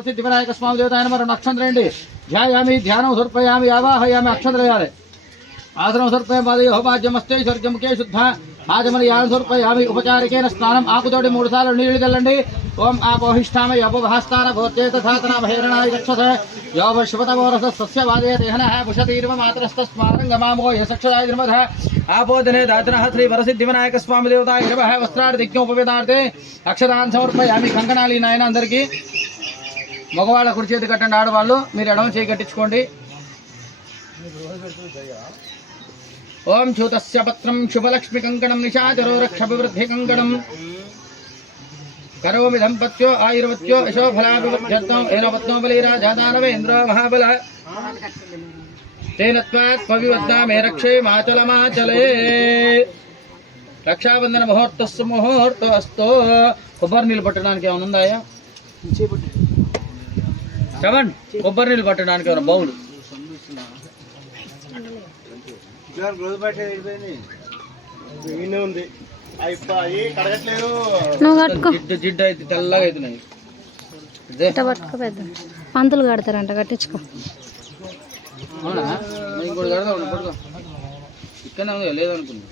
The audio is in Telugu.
प्रसिद्धिविनायक अस्मां देवताय नमः। रक्षन्द्रेण्डे ध्यायामि, ध्यानं सर्पयामि आवाहयामि अक्षन्द्रयाले आसनं सर्पय पादयो होपाज्यमस्ते सर्जमुखे शुद्ध। आजमन यान सर्पयामि उपचारिकेन स्नानम् आकुतोडि मूर्धाल नीळिदल्लण्डि ओम आपोहिष्ठाम यपोभास्तान भवते तथा तना भैरणाय गच्छत योपश्वतवोरस सस्य वादय देहनः पुषतीर्व मातरस्तस्मारं गमामो यसक्षदाय निर्मदः आपोदने दातनः श्री वरसिद्धिविनायक स्वामी देवताय नमः वस्त्रार्थिज्ञोपवेदार्थे अक्षदान समर्पयामि कंकणाली नायन अंदर की మగవాళ్ళ కుడి చేతి కట్టండి ఆడవాళ్ళు మీరు ఎడమ చేయి కట్టించుకోండి ఓం చూతస్య పత్రం శుభలక్ష్మి కంకణం నిశాచరో రక్షభివృద్ధి కంకణం. కరోమి దంపత్యో ఆయుర్వత్యో యశోఫలాభివృద్ధ్యత్వం ఏనవత్నో బలిరాజాదానవేంద్రో మహాబల. తేన త్వాత్మవివద్దా మే రక్షే మాచలమాచలే రక్షాబంధన ముహూర్తస్సు ముహూర్తస్తు. కొబ్బరి నీళ్ళు పట్టడానికి ఏమైనా ఉందాయా శ్రవణ్ కొబ్బరి నీళ్ళు పట్టడానికి ఏమైనా బౌలు. ఉంది. నువ్వు కట్టుకో. జిడ్డు అయితే తెల్లగా అవుతున్నాయి. ఇట్ట పట్టుకో పెద్ద. పంతులు కడతారంట కట్టించుకో. ఇంకోటి పడుకో ఇక్కడనే ఉంది లేదనుకున్నా.